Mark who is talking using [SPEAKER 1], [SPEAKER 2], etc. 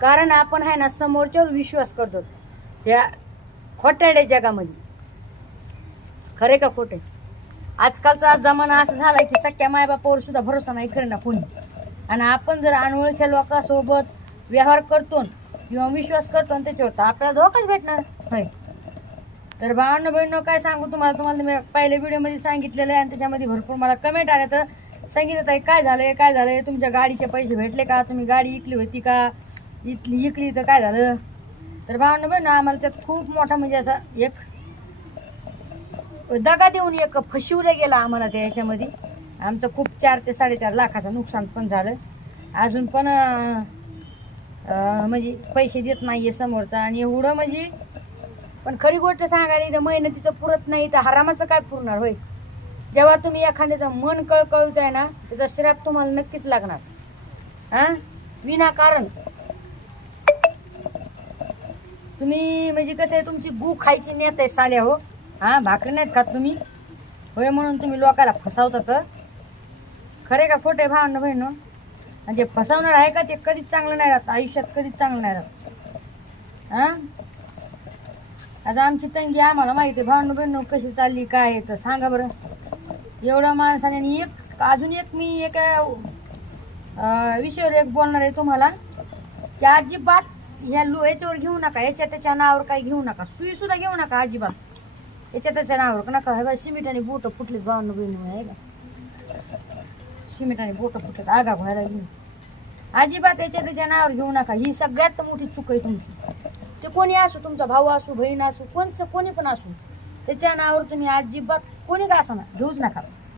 [SPEAKER 1] कारण आपण आहे ना समोरच्यावर विश्वास करतो. या खोट्याड्या जगामध्ये. खरे का खोटे आजकालचा जमाना असा झाला की सख्या मायबापावर सुद्धा भरोसा नाही खरे ना कोणी. आणि आपण जर अनोळख्या लोकांसोबत व्यवहार करतो किंवा विश्वास करतो आणि त्याच्यावर तर आपल्याला धोकाच भेटणार. होय. तर भावांनो बहिणीनो काय सांगू तुम्हाला? तुम्हाला मी पहिल्या व्हिडिओमध्ये सांगितलेलं आहे आणि त्याच्यामध्ये भरपूर मला कमेंट आल्या. तर सांगितलं ताई काय झालंय? काय झालंय? तुमच्या गाडीचे पैसे भेटले का? तुम्ही गाडी इकली होती का? इथली इकली तर काय झालं? तर भावना बघ ना आम्हाला त्यात खूप मोठा म्हणजे असा एक दगा देऊन एक फसवलं गेलं आम्हाला त्या याच्यामध्ये आमचं खूप चार ते साडेचार लाखाचं नुकसान पण झालं. अजून पण म्हणजे पैसे देत नाही आहे समोरचा. आणि एवढं म्हणजे पण खरी गोष्ट सांगायला इथं मेहनतीचं पुरत नाही तर हरामाचं काय पुरणार होय? जेव्हा तुम्ही एखाद्याचं मन कळकळत आहे ना त्याचा श्राप तुम्हाला नक्कीच लागणार. हां? विनाकारण. तुम्ही म्हणजे कसं आहे तुमची गू खायची नेत आहे साल्या हो? हा भाकरी नाहीत खात तुम्ही? होय म्हणून तुम्ही लोकाला फसावता तर? खरे का खोटे भावना बहिण? आणि जे फसवणार आहे का ते कधीच चांगलं नाही राहत. आयुष्यात कधीच चांगलं नाही राहत. हा? आता आमची तंगी आम्हाला माहिती आहे. भावनं बहिण कशी चालली काय आहे तर सांगा बरं. एवढं माणसाने आणि एक अजून एक मी एका विषयावर एक बोलणार आहे तुम्हाला. की अजिबात ह्या लो याच्यावर घेऊ नका याच्या त्याच्या नावावर काही घेऊ नका. सुई सुद्धा घेऊ नका अजिबात. याच्या त्याच्या नावावर नका. हे बघा सिमेंट आणि बोट फुटलीत भावनं बहिण आहे का सिमेंट आणि बोट फुटलेत आगा व्हायला घेऊन. अजिबात याच्या त्याच्या नावावर घेऊ नका. ही सगळ्यात मोठी चूक आहे तुमची. ते कोणी असू तुमचा भाऊ असू बहीण असू कोणचं कोणी पण असू त्याच्या नावावर तुम्ही अजिबात कोणी का असं घेऊच नका.